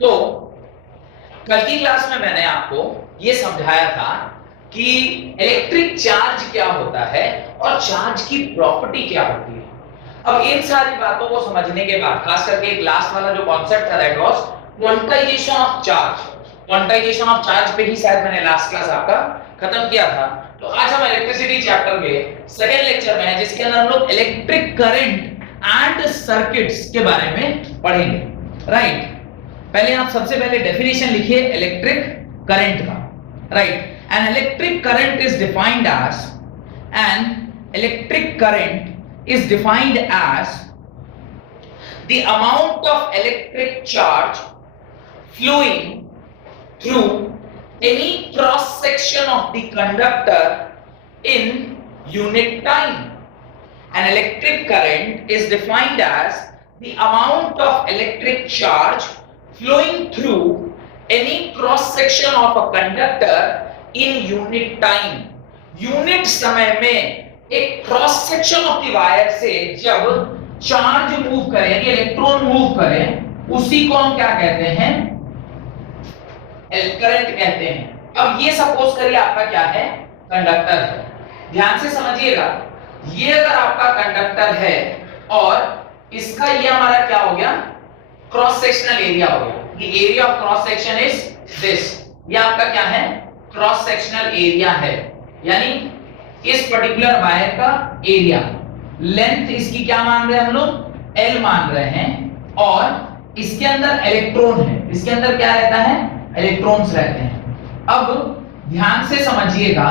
तो कल की क्लास में मैंने आपको यह समझाया था कि इलेक्ट्रिक चार्ज क्या होता है और चार्ज की प्रॉपर्टी क्या होती है। अब इन सारी बातों को समझने के बाद खास करके एक लास्ट वाला जो कॉन्सेप्ट था that was quantization of charge. Quantization of charge पे ही शायद मैंने लास्ट क्लास आपका खत्म किया था। तो आज हम इलेक्ट्रिसिटी चैप्टर के सेकंड लेक्चर में हैं जिसके अंदर हम लोग इलेक्ट्रिक करंट एंड सर्किट्स के बारे में पढ़ेंगे। राइट, पहले आप सबसे पहले डेफिनेशन लिखिए इलेक्ट्रिक करंट का। Right, an electric current is defined as the amount of electric charge flowing through any cross section of the conductor in unit time. An electric current is defined as the amount of electric charge flowing through any cross section of a conductor in unit time. Unit समय में एक cross section of the wire से जब charge move करें यानी electron move करें उसी को हम क्या कहते हैं, करंट कहते हैं। अब ये सपोज करिए आपका क्या है, कंडक्टर है। ध्यान से समझिएगा, ये अगर आपका कंडक्टर है और इसका ये हमारा क्या हो गया, क्रॉस सेक्शनल एरिया हो गया। The area of cross section is this. ये आपका क्या है, क्रॉस सेक्शनल एरिया है, यानी इस पर्टिकुलर वायर का एरिया। लेंथ इसकी क्या मान रहे हैं हम लोग, L मान रहे हैं, और इसके अंदर इलेक्ट्रॉन है। इसके अंदर क्या रहता है, इलेक्ट्रॉन्स रहते हैं। अब ध्यान से समझिएगा,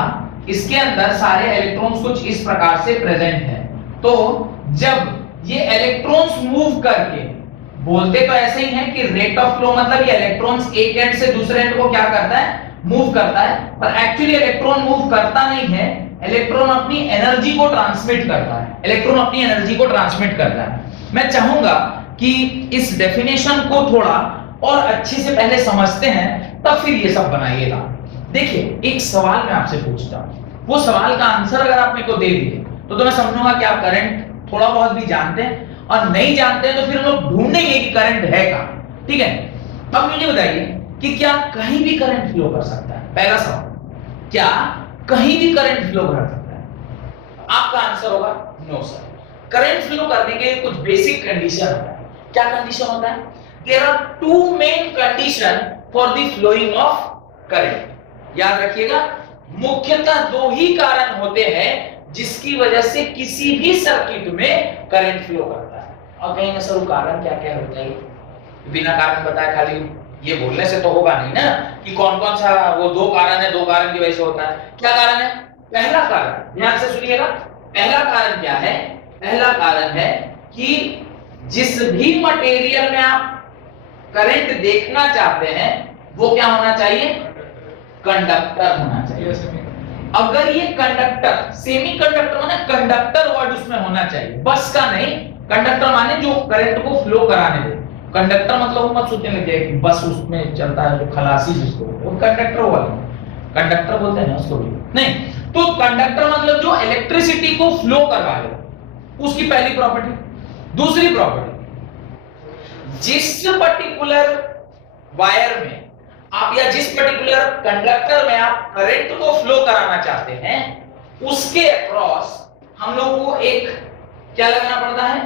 इसके अंदर सारे इलेक्ट्रॉन्स कुछ इस प्रकार से प्रेजेंट है। तो जब ये इलेक्ट्रॉन्स मूव करके, बोलते तो ऐसे ही है कि रेट ऑफ फ्लो मतलब ये इलेक्ट्रॉन्स एक एंड से दूसरे एंड को क्या करता है, मूव करता है, पर एक्चुअली इलेक्ट्रॉन मूव करता नहीं है। इलेक्ट्रॉन अपनी एनर्जी को ट्रांसमिट करता है। इलेक्ट्रॉन अपनी एनर्जी को ट्रांसमिट करता है। मैं चाहूंगा कि इस डेफिनेशन को थोड़ा और अच्छे से पहले समझते हैं, तब फिर ये सब बनाइएगा। देखिए, एक सवाल मैं आपसे पूछता हूं, वो सवाल का आंसर अगर आप मेरे को दे दिए तो मैं समझूंगा कि आप करंट थोड़ा बहुत भी जानते हैं, और नहीं जानते हैं तो फिर हम लोग ढूंढेंगे कि करंट है कहां। ठीक है, अब मुझे बताइए कि क्या कहीं भी करंट फ्लो कर सकता है? पहला सवाल, क्या कहीं भी करंट फ्लो कर सकता है? आपका आंसर होगा नो सर। करंट फ्लो करने के कुछ बेसिक कंडीशन होता है। क्या कंडीशन होता है? There are two main condition for the flowing of current. याद रखिएगा, मुख्यतः दो ही कारण होते हैं जिसकी वजह से किसी भी सर्किट में करंट फ्लो करता है। और कहेंगे सर वो कारण क्या क्या होता है? बिना कारण बताए खाली ये बोलने से तो होगा नहीं ना कि कौन कौन सा वो दो कारण है, दो कारण की वजह से होता है। क्या कारण है? पहला कारण, ध्यान से सुनिएगा, पहला कारण क्या है? पहला कारण है कि जिस भी मटेरियल में आप करंट देखना चाहते हैं वो क्या होना चाहिए, कंडक्टर होना चाहिए। अगर ये कंडक्टर, सेमी कंडक्टर माने कंडक्टर वर्ड उसमें होना चाहिए, बस का नहीं। कंडक्टर माने जो करंट को फ्लो कराने दे। कंडक्टर मतलब मत सोचने लग जाए कि बस उसमें चलता है जो खलासी जिसको, वो कंडक्टर वाला कंडक्टर बोलते हैं ना उसको भी नहीं। तो कंडक्टर मतलब जो इलेक्ट्रिसिटी को फ्लो करवा ले, उसकी पहली प्रॉपर्टी। दूसरी प्रॉपर्टी, जिस पर्टिकुलर वायर में आप या जिस पर्टिकुलर कंडक्टर में आप करंट को फ्लो कराना चाहते हैं उसके अक्रॉस हम लोग को एक क्या लगाना पड़ता है,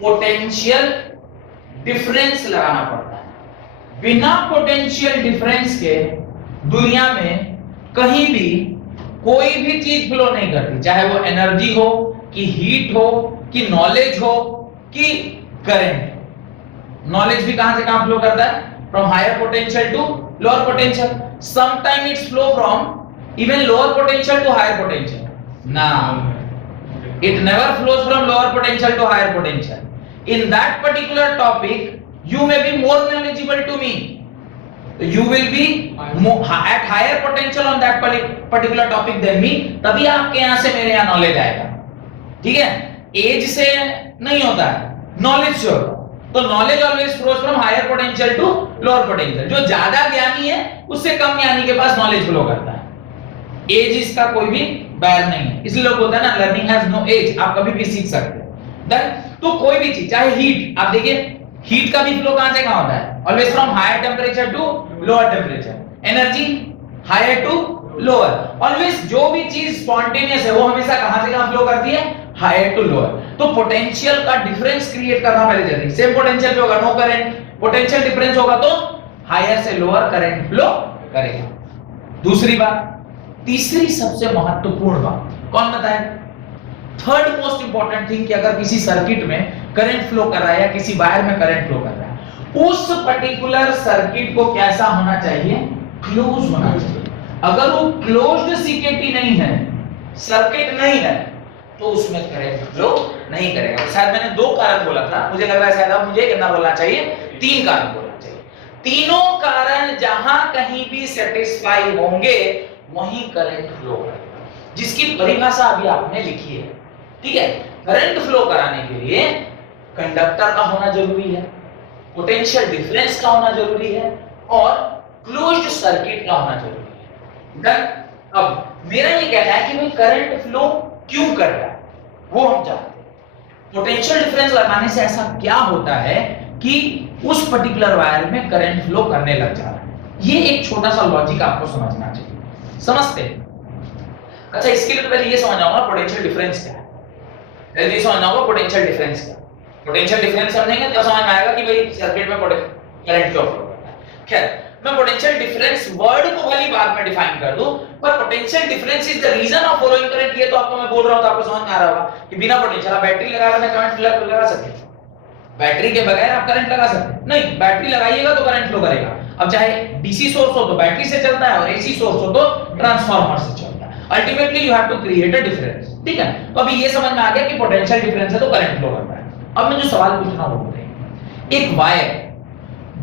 पोटेंशियल डिफरेंस लगाना पड़ता है। बिना पोटेंशियल डिफरेंस के दुनिया में कहीं भी कोई भी चीज फ्लो नहीं करती, चाहे वो एनर्जी हो कि हीट हो कि नॉलेज हो कि करंट। नॉलेज भी कहां से कहां फ्लो करता है, from higher potential to lower potential. Sometime it's flow from even lower potential to higher potential. Now it never flows from lower potential to higher potential. In that particular topic you may be more knowledgeable to me, you will be at higher potential on that particular topic than me, तभी आपके यहां से मेरे यहां knowledge आएगा। ठीक है, as से नहीं होता है, नॉलेज से होता है। तो knowledge always flows from higher potential to lower potential. जो ज्यादा ज्ञानी है उससे कम ज्ञानी के पास नॉलेज फ्लो करता है। एज इसका कोई भी बैर नहीं है, इसलिए लोग बोलते हैं ना लर्निंग हैज नो एज, आप कभी भी सीख सकते हैं। देन तो कोई भी चीज, चाहे हीट, आप देखिए हीट का भी फ्लो कहां से कहां होता है, always from higher temperature to lower temperature, energy higher to lower. Always जो भी चीज स्पॉन्टेनियस है वो हमेशा कहां से कहां फ्लो करती है, हायर टू लोअर। तो पोटेंशियल का डिफरेंस क्रिएट करना पहले जल्दी, सेम पोटेंशियल पे होगा नो करंट, पोटेंशियल डिफरेंस होगा तो हायर से लोअर करंट फ्लो करेगा। दूसरी बात, तीसरी सबसे महत्वपूर्ण बात कौन बताएगा? थर्ड मोस्ट इंपॉर्टेंट थिंग कि अगर किसी सर्किट में करंट फ्लो कर रहा है या किसी वायर में करंट फ्लो कर रहा है, उस पर्टिकुलर सर्किट को कैसा होना चाहिए, क्लोज होना चाहिए। अगर वो क्लोज्ड सीकेटी नहीं है, सर्किट नहीं है, तो उसमें करंट फ्लो नहीं करेगा। शायद मैंने 2 कारण बोला था, मुझे लग रहा है शायद अब मुझे कितना बोलना चाहिए, 3 कारण बोलना चाहिए। तीनों कारण जहां कहीं भी सेटिस्फाई होंगे वहीं करंट फ्लो करेगा, जिसकी परिभाषा अभी आपने लिखी है। ठीक है, करंट फ्लो कराने के लिए कंडक्टर का होना जरूरी है, पोटेंशियल डिफरेंस का होना जरूरी है और क्लोज्ड सर्किट का होना जरूरी है। डन। अब मेरा ये कहना है कि भाई करंट फ्लो क्यों कर रहा है वो हम जानते हैं। पोटेंशियल डिफरेंस लगाने से ऐसा क्या होता है कि उस पर्टिकुलर वायर में करंट फ्लो करने लग जा रहा है। ये एक छोटा सा लॉजिक आपको समझना चाहिए। समझते हैं? अच्छा, इसके लिए तो पहले ये समझना होगा पोटेंशियल डिफरेंस क्या है। पहले ये समझना होगा पोटेंशियल डिफरेंस क्या है। पोटेंशियल डिफरेंस समझेंगे तब समझ में आएगा कि भाई सर्किट में करंट क्यों फ्लो करता है। खैर, मैं पोटेंशियल डिफरेंस वर्ड को भली बाद में डिफाइन कर दूं, पर potential difference is the reason of flowing current. ये तो आपको मैं बोल रहा हूं तो आपको समझ में आ रहा होगा कि बिना पोटेंशियल आप बैटरी लगा कर करंट लगा सकते हैं, बैटरी के बगैर आप करंट लगा सकते हैं नहीं, बैटरी लगाइएगा तो करंट फ्लो करेगा। अब चाहे डीसी सोर्स हो तो बैटरी से चलता है और एसी सोर्स हो तो ट्रांसफार्मर से चलता है। Ultimately you have to create a difference. ठीक है, तो अभी ये समझ में आ गया कि पोटेंशियल डिफरेंस है तो करंट फ्लो करता है। अब मैं जो सवाल पूछना वो बताइए, एक वायर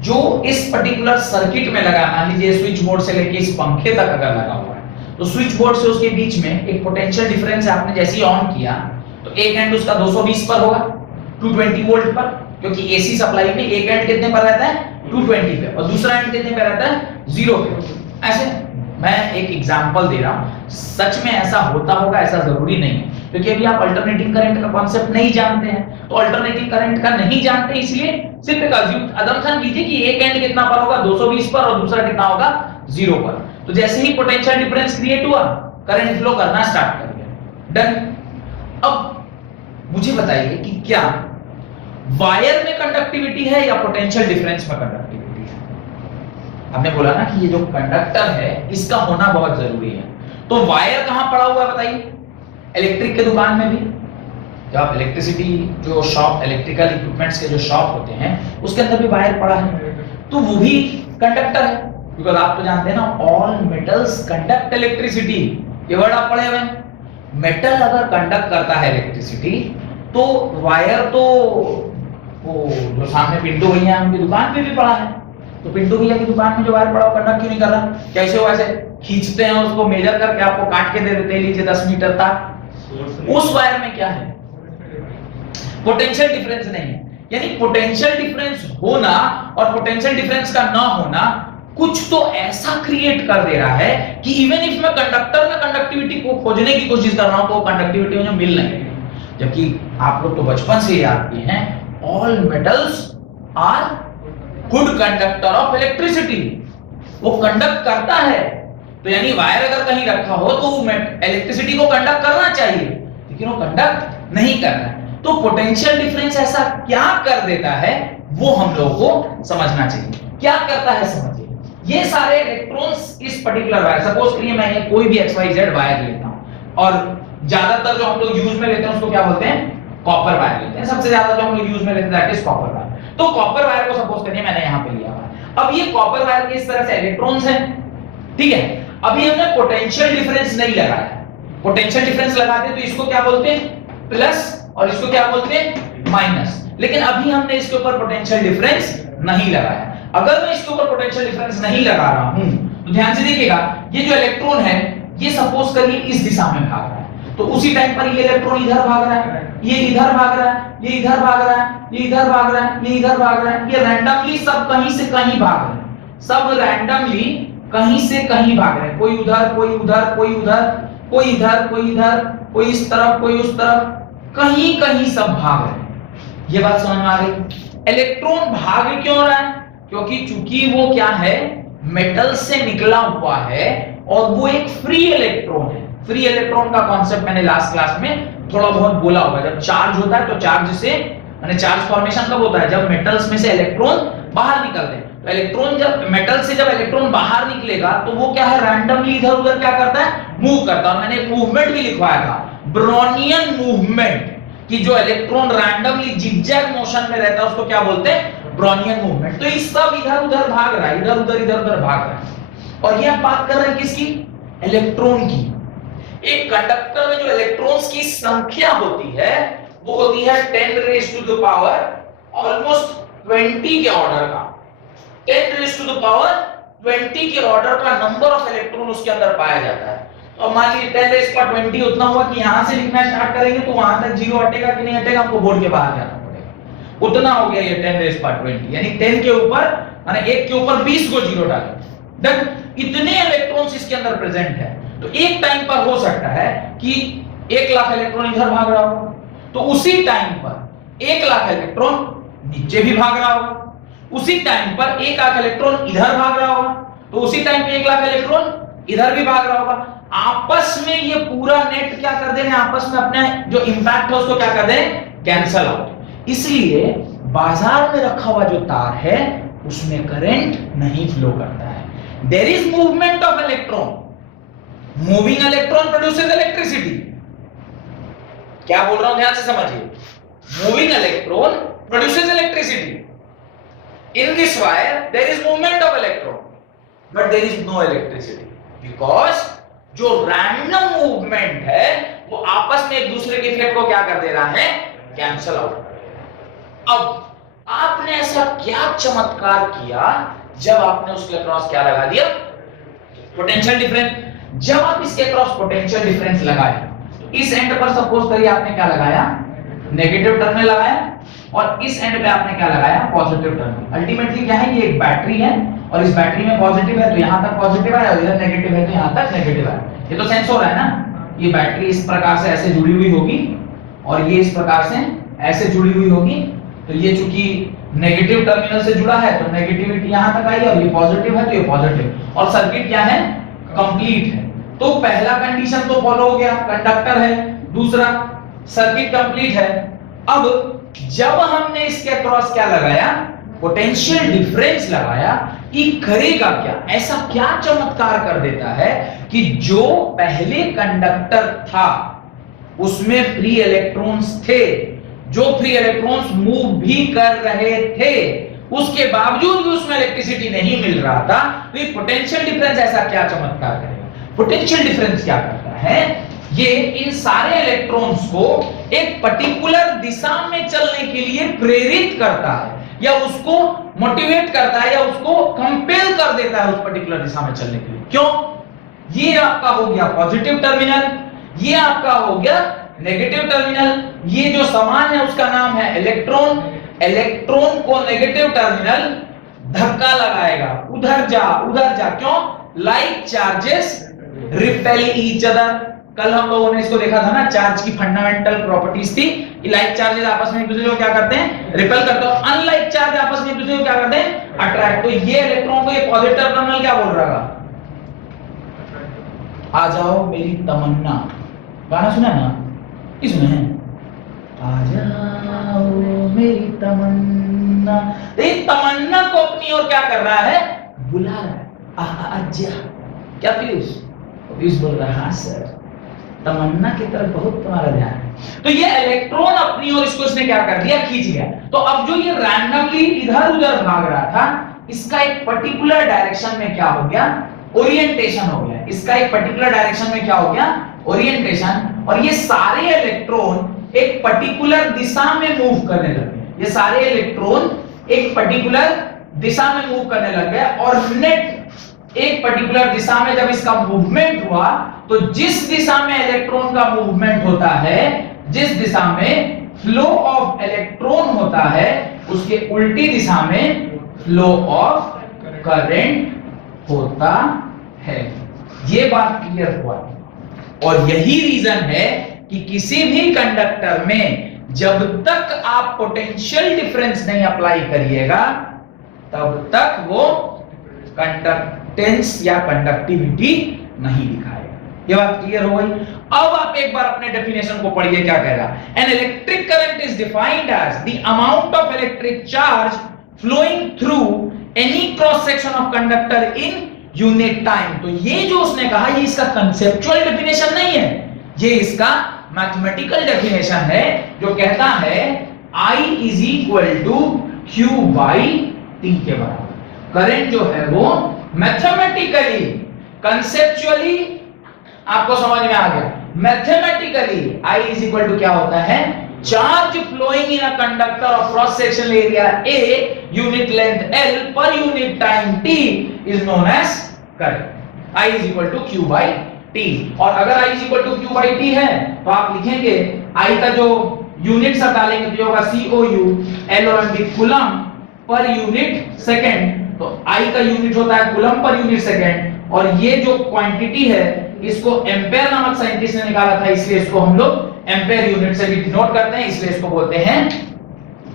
जो इस पर्टिकुलर सर्किट में लगा, मान लीजिए स्विच बोर्ड से लेके इस पंखे तक अगर लगा हुआ है, तो स्विच बोर्ड से उसके बीच में एक पोटेंशियल डिफरेंस है। आपने जैसे ही ऑन किया तो एक एंड उसका 220 पर होगा, 220 वोल्ट पर, क्योंकि एसी सप्लाई में एक एंड कितने पर रहता है, 220 पे, और दूसरा एंड कितने पे रहता है, 0 पे। ऐसे मैं एक एग्जांपल दे रहा हूं, सच में ऐसा होता होगा ऐसा जरूरी नहीं है, क्योंकि अभी आप अल्टरनेटिंग करंट का कॉन्सेप्ट नहीं जानते हैं। तो अल्टरनेटिंग करंट का नहीं जानते इसलिए सिर्फ एक अजम्पशन कीजिए कि एक एंड कितना पर होगा, 220 पर, और दूसरा कितना होगा, 0 पर। तो जैसे ही पोटेंशियल डिफरेंस क्रिएट हुआ, करंट फ्लो करना स्टार्ट कर गया। डन। अब मुझे बताइए कि क्या वायर में कंडक्टिविटी है या पोटेंशियल डिफरेंस में कंडक्टिविटी है? हमने बोला ना कि ये जो कंडक्टर है इसका होना बहुत जरूरी है। तो वायर कहां पड़ा हुआ है बताइए? इलेक्ट्रिक के दुकान में भी, जब आप इलेक्ट्रिसिटी जो शॉप, इलेक्ट्रिकल इक्विपमेंट्स के जो शॉप होते हैं उसके अंदर भी वायर पड़ा है, तो वो भी कंडक्टर है। बिकॉज़ आप तो जानते हैं ना, ऑल मेटल्स कंडक्ट इलेक्ट्रिसिटी, ये वर्ड आप पढ़े हुए हैं। मेटल अगर कंडक्ट करता है इलेक्ट्रिसिटी तो वायर तो वो जो सामने पिंटू भैया उनकी दुकान पे भी पड़ा है, तो पिंटू भैया की दुकान में जो वायर पड़ा वो कंडक्ट क्यों नहीं कर रहा? कैसे हो? ऐसे खींचते हैं उसको, मेजर करके आपको काट के दे देते हैं, लीजिए 10 मीटर तक। उस वायर में क्या है? पोटेंशियल डिफरेंस नहीं है। यानी पोटेंशियल डिफरेंस होना और पोटेंशियल डिफरेंस का ना होना कुछ तो ऐसा क्रिएट कर दे रहा है कि इवन इफ मैं कंडक्टर में कंडक्टिविटी को खोजने की कोशिश कर रहा हूं तो कंडक्टिविटी मुझे मिल नहीं रही। जबकि आप लोग तो बचपन से याद किए हैं, all metals are good conductor of electricity. वो कंडक्ट करता है, तो यानी वायर अगर कहीं रखा हो तो वो इलेक्ट्रिसिटी को कंडक्ट करना चाहिए, लेकिन वो कंडक्ट नहीं कर रहा है। तो पोटेंशियल डिफरेंस ऐसा क्या कर देता है वो हम लोगों को समझना चाहिए। क्या करता है समझिए। ये सारे इलेक्ट्रॉन्स इस पर्टिकुलर वायर, सपोज करिए मैं कोई भी XYZ वायर लेता हूं, और ज्यादातर जो हम लोग यूज में लेते हैं उसको क्या बोलते हैं, कॉपर वायर लेते हैं। सबसे ज्यादा जो हम लोग यूज में लेते हैं दैट इज कॉपर वायर। तो कॉपर वायर को सपोज करिए मैंने यहां पे लिया हुआ है। अब ये कॉपर वायर के इस तरह से इलेक्ट्रॉन्स हैं, ठीक है। अभी हमने पोटेंशियल डिफरेंस नहीं लगाया। पोटेंशियल डिफरेंस लगाते तो इसको क्या बोलते हैं, प्लस, और इसको क्या बोलते हैं, माइनस। लेकिन अभी हमने इसके ऊपर पोटेंशियल डिफरेंस नहीं लगाया। अगर मैं इसके ऊपर पोटेंशियल डिफरेंस नहीं लगा रहा हूं तो ध्यान से देखिएगा, ये जो इलेक्ट्रॉन है ये सपोज करिए इस दिशा में भाग रहा है, तो उसी टाइम पर ये इलेक्ट्रॉन इधर भाग रहा है, ये इधर भाग रहा है, ये इधर भाग रहा है, ये इधर भाग रहा है, ये इधर भाग रहा है। ये रैंडमली सब कहीं से कहीं भाग रहे हैं, सब रैंडमली कहीं से कहीं भाग रहे हैं। कोई उधर, कोई उधर, कोई उधर, कोई इधर, कोई इधर, कोई इस तरफ, कोई उस तरफ, कहीं कहीं सब भाग रहे हैं। ये बात समझ में आ गई? इलेक्ट्रॉन भाग क्यों रहा है? क्योंकि चूंकि वो क्या है, मेटल से निकला हुआ है और वो एक फ्री इलेक्ट्रॉन है। फ्री इलेक्ट्रॉन का कॉन्सेप्ट मैंने लास्ट क्लास में थोड़ा बहुत बोला होगा। जब चार्ज होता है तो चार्ज से यानी चार्ज फॉर्मेशन कब होता है, जब मेटल्स में से इलेक्ट्रॉन बाहर निकलते हैं। तो इलेक्ट्रॉन जब मेटल से जब इलेक्ट्रॉन बाहर निकलेगा तो वो क्या है, रैंडमली इधर उधर क्या करता है, मूव करता है। मैंने एक मूवमेंट भी लिखवाया था, ब्रोनियन मूवमेंट, कि जो इलेक्ट्रॉन रैंडमली जिगजैग मोशन में रहता है उसको क्या बोलते हैं, ब्रोनियन मूवमेंट। तो ये सब इधर उधर भाग रहा है, इधर उधर भाग रहा है। और ये आप बात कर रहे हैं किसकी, इलेक्ट्रॉन की। एक कंडक्टर में जो इलेक्ट्रॉन्स की संख्या होती है वो होती है 10 raise to the power almost 20 के ऑर्डर का। 10 रेज़ टू द पावर 20 के ऑर्डर का नंबर ऑफ इलेक्ट्रॉन उसके अंदर पाया जाता है। तो मान लीजिए 10 रेज़ का 20 उतना हुआ कि यहां से लिखना स्टार्ट करेंगे तो वहां तक जीरो हटेगा कि नहीं हटेगा, हमको बोर्ड के बाहर जाना पड़ेगा। उतना हो गया ये 10 रेज़ का 20, यानी 10 के ऊपर माने 1 के ऊपर 20 को जीरो डालें। देन इतने इलेक्ट्रॉन्स इसके अंदर प्रेजेंट है। तो एक टाइम पर हो सकता है कि 1 लाख इलेक्ट्रॉन इधर भाग रहा हो, तो उसी टाइम पर 1 लाख इलेक्ट्रॉन नीचे भी भाग रहा होगा। उसी टाइम पर 1 लाख इलेक्ट्रॉन इधर भाग रहा होगा, तो उसी टाइम पे 1 लाख इलेक्ट्रॉन इधर भी भाग रहा होगा। आपस में ये पूरा नेट क्या कर देंगे, आपस में अपने जो इंपैक्ट है उसको क्या कर देंगे, कैंसल आउट। इसलिए बाजार में रखा हुआ जो तार है उसमें करंट नहीं फ्लो करता है। There is movement of electron, moving electron produces electricity. क्या बोल रहा हूं ध्यान से समझिए, moving electron produces electricity. In this wire there is movement of electron but there is no electricity, because जो रैंडम मूवमेंट है वो आपस में एक दूसरे के इफेक्ट को क्या कर दे रहा है, कैंसल आउट। अब आपने ऐसा क्या चमत्कार किया जब आपने उसके अक्रॉस क्या लगा दिया, पोटेंशियल डिफरेंस। जब आप इसके अक्रॉस पोटेंशियल डिफरेंस लगाए तो इस एंड पर सपोज करिए आपने क्या लगाया, नेगेटिव टर्मिनल लगाया, और इस एंड पे आपने क्या लगाया, पॉजिटिव टर्मिनल। अल्टीमेटली क्या है, ये एक बैटरी है और इस बैटरी में पॉजिटिव है तो यहां तक पॉजिटिव है और इधर नेगेटिव है तो यहां तक नेगेटिव है। ये तो सेंस हो रहा है ना, ये बैटरी इस प्रकार से ऐसे जुड़ी हुई होगी और ये इस प्रकार से ऐसे जुड़ी हुई होगी। तो ये चूंकि नेगेटिव टर्मिनल से जुड़ा है तो नेगेटिविटी यहां तक आई और ये पॉजिटिव है तो ये पॉजिटिव, और सर्किट क्या है, कंप्लीट है। तो पहला कंडीशन तो फॉलो हो गया, कंडक्टर है। दूसरा, सर्किट कंप्लीट है। अब जब हमने इसके अक्रॉस क्या लगाया, पोटेंशियल डिफरेंस लगाया, ये करेगा क्या, ऐसा क्या चमत्कार कर देता है कि जो पहले कंडक्टर था उसमें फ्री इलेक्ट्रॉन्स थे, जो फ्री इलेक्ट्रॉन्स मूव भी कर रहे थे, उसके बावजूद भी उसमें इलेक्ट्रिसिटी नहीं मिल रहा था। तो ये पोटेंशियल डिफरेंस ऐसा क्या चमत्कार करेगा। पोटेंशियल डिफरेंस क्या करता है, ये इन सारे इलेक्ट्रॉन्स को एक पर्टिकुलर दिशा में चलने के लिए प्रेरित करता है, या उसको मोटिवेट करता है, या उसको कंपेल कर देता है उस पर्टिकुलर दिशा में चलने के लिए। क्यों, ये आपका हो गया पॉजिटिव टर्मिनल, ये आपका हो गया नेगेटिव टर्मिनल। ये जो समान है उसका नाम है इलेक्ट्रॉन। इलेक्ट्रॉन को नेगेटिव टर्मिनल धक्का लगाएगा, उधर जा उधर जा। क्यों, like charges repel each other. कल हम लोगों ने इसको देखा था ना, चार्ज की फंडामेंटल प्रॉपर्टीज थी कि लाइक चार्जेस आपस में एक दूसरे को क्या करते हैं, रिपेल करते हैं, अनलाइक चार्ज आपस में एक दूसरे को क्या करते हैं, अट्रैक्ट। तो ये इलेक्ट्रॉन को ये पॉजिटिव टर्मिनल क्या बोल रहा है, आ जाओ मेरी तमन्ना। गाना सुना ना, इसमें है आ जाओ मेरी तमन्ना। ये तमन्ना को अपनी ओर क्या कर रहा है, बुला रहा है, आजा। क्या पीयूष बोल रहा है, हाँ सर, तमन्ना की तरफ बहुत तुम्हारा ध्यान है। तो ये इलेक्ट्रॉन अपनी ओर इसको इसने क्या कर दिया, खींच गया। तो अब जो ये रैंडमली इधर उधर भाग रहा था, इसका एक पर्टिकुलर डायरेक्शन में क्या हो गया, ओरिएंटेशन हो गया। इसका एक पर्टिकुलर डायरेक्शन में क्या हो गया, ओरिएंटेशन। और ये सारे इलेक्ट्रॉन एक पर्टिकुलर दिशा में मूव करने लगे। ये सारे इलेक्ट्रॉन एक पर्टिकुलर दिशा में मूव करने लग गए, और नेट एक पर्टिकुलर दिशा में जब इसका मूवमेंट हुआ, तो जिस दिशा में इलेक्ट्रॉन का मूवमेंट होता है, जिस दिशा में फ्लो ऑफ इलेक्ट्रॉन होता है, उसके उल्टी दिशा में फ्लो ऑफ करंट होता है। ये बात क्लियर हुआ। और यही रीजन है कि किसी भी कंडक्टर में जब तक आप पोटेंशियल डिफरेंस नहीं अप्लाई करिएगा, तब तक वो कंडक्टेंस या कंडक्टिविटी नहीं दिखाएगा। ये बात क्लियर हो गई। अब आप एक बार अपने डेफिनेशन को पढ़िए, क्या कह रहा है। An electric current is defined as the amount of electric charge flowing through any cross section of conductor in unit time. तो ये जो उसने कहा, ये इसका कंसेप्चुअल डेफिनेशन नहीं है, ये इसका मैथमेटिकल डेफिनेशन है, जो कहता है I is equal to Q by T के बराबर। करंट जो है वो मैथमेटिकली, कंसेप्चुअली आपको समझ में आ गया। Mathematically I is equal to क्या होता है, charge flowing in a conductor of cross sectional area A, unit length L पर unit time T is known as current. I is equal to Q by T। और अगर I is equal to Q by T है तो आप लिखेंगे I का जो unit सब डालेंगे तो होगा COU, L और M coulomb per unit second. तो I का यूनिट होता है कूलम पर यूनिट सेकंड, और ये जो क्वांटिटी है इसको एम्पेयर नामक साइंटिस्ट ने निकाला था, इसलिए इसको हम लोग एम्पेयर यूनिट से भी डिनोट करते हैं, इसलिए इसको बोलते हैं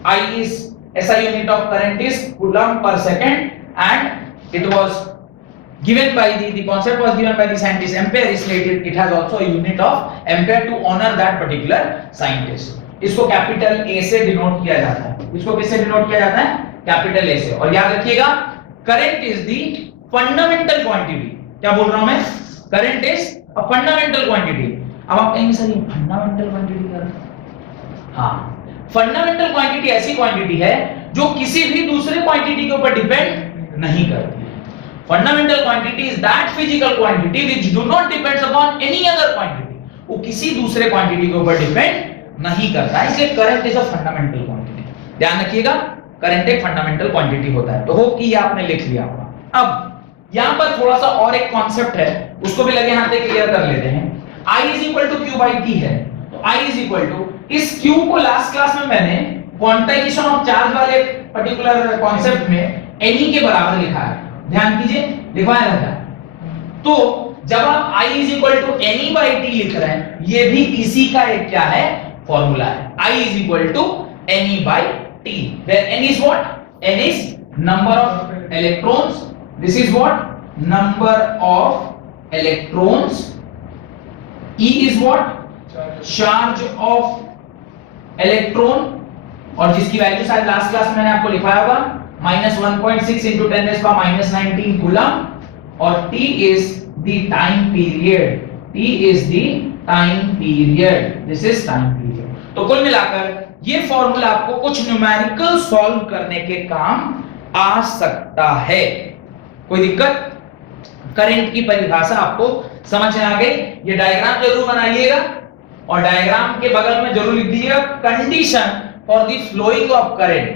I is SI unit of current is coulomb per second, and it was given by the concept was given by the scientist Ampere, इसलिए it has also a unit of ampere to honor that particular scientist। इसको capital A से denote किया जाता है। इसको किससे denote किया जाता है, कैपिटल A से। और याद रखिएगा current is the fundamental quantity. क्या बोल रहा हूं मैं, current is a fundamental quantity. अब आप कहेंगे सर ये फंडामेंटल क्वांटिटी क्या है? हाँ, फंडामेंटल क्वांटिटी ऐसी क्वांटिटी है जो किसी भी दूसरे क्वांटिटी के ऊपर डिपेंड नहीं करती। Fundamental quantity is that physical quantity which do not depends upon any other quantity. वो किसी दूसरे क्वांटिटी के ऊपर डिपेंड नहीं करता है, इसलिए current is a fundamental quantity. ध्यान रखिएगा, करंट एक फंडामेंटल क्वांटिटी होता है। तो होप कि ये आपने लिख लिया होगा। अब यहां पर थोड़ा सा और एक कॉन्सेप्ट है, उसको भी लगे हाथ से क्लियर कर लेते हैं। I is equal to Q by T है, तो I इज इक्वल टू, इस Q को लास्ट क्लास में मैंने क्वांटाइजेशन ऑफ चार्ज वाले पर्टिकुलर कॉन्सेप्ट में N के बराबर लिखा है। ध्यान कीजिए, लिखवाया था। तो जब आप I is equal to N by T लिख रहे हैं, ये भी इसी का एक क्या है, फॉर्मूला है। I is equal to N by T, where N is what? N is number of electrons. This is what? Number of electrons. E is what? Charge of electron, और जिसकी वैल्यू शायद लास्ट क्लास में मैंने आपको लिखाया होगा, -1.6 into 10⁻⁻19 coulomb, और T is the time period. T is the time period. This is time period. तो कुल मिलाकर ये फॉर्मूला आपको कुछ न्यूमेरिकल सॉल्व करने के काम आ सकता है। कोई दिक्कत? करंट की परिभाषा आपको समझ में आ गई। ये डायग्राम जरूर बनाइएगा, और डायग्राम के बगल में जरूर लिख दीजिएगा condition for the flowing of current.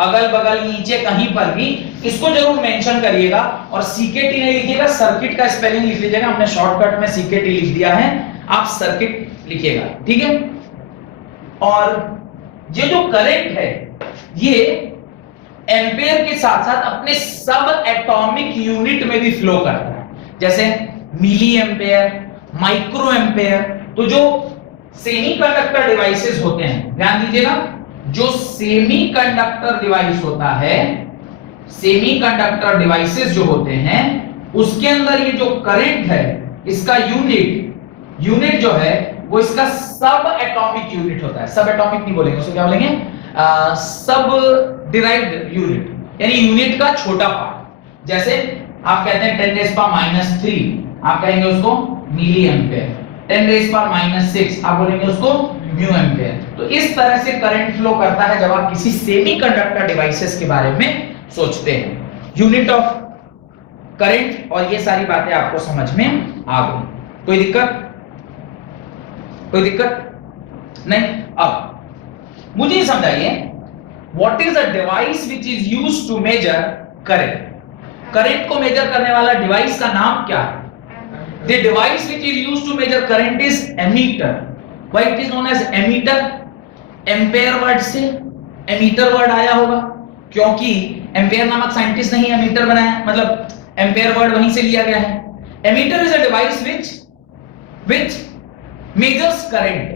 अगल बगल नीचे कहीं पर भी इसको जरूर मेंशन करिएगा, और सीकेटी नहीं लिखिएगा, सर्किट का स्पेलिंग लिख लीजिएगा। हमने शॉर्टकट में सीकेटी लिख दिया है, आप सर्किट लिखिएगा, ठीक है। और ये जो करंट है ये एम्पेयर के साथ साथ अपने सब एटॉमिक यूनिट में भी फ्लो करता है, जैसे मिली एम्पेयर, माइक्रो एम्पेयर। तो जो सेमीकंडक्टर डिवाइसेस होते हैं, ध्यान दीजिएगा, जो सेमीकंडक्टर डिवाइस होता है, सेमीकंडक्टर डिवाइसेस जो होते हैं, उसके अंदर ये जो करंट है, इसका यूनिट जो है वो इसका सब एटॉमिक यूनिट होता है। सब एटॉमिक नहीं बोलेंगे, उसको क्या बोलेंगे, सब डिराइव्ड यूनिट, यानी यूनिट का छोटा पार्ट। जैसे आप कहते हैं 10⁻³ आप कहेंगे उसको मिली एम्पेयर, 10⁻⁻⁶ आप बोलेंगे उसको म्यू एम्पेयर। तो इस तरह से करंट फ्लो करता है जब आप किसी सेमीकंडक्टर डिवाइसेस के बारे में सोचते हैं। यूनिट ऑफ करंट और ये सारी बातें आपको समझ में आ गई। कोई दिक्कत? कोई दिक्कत नहीं? अब मुझे समझाइए, what is a device which is used to measure current. Current को मेजर करने वाला डिवाइस का नाम क्या है? The device which is used to measure current is ammeter. Why it is known as ammeter? Ampere word से ammeter word आया होगा, क्योंकि एम्पेयर नामक साइंटिस्ट ने ही एमीटर बनाया, मतलब एम्पेयर वर्ड वहीं से लिया गया है। Ammeter is a device which measures current।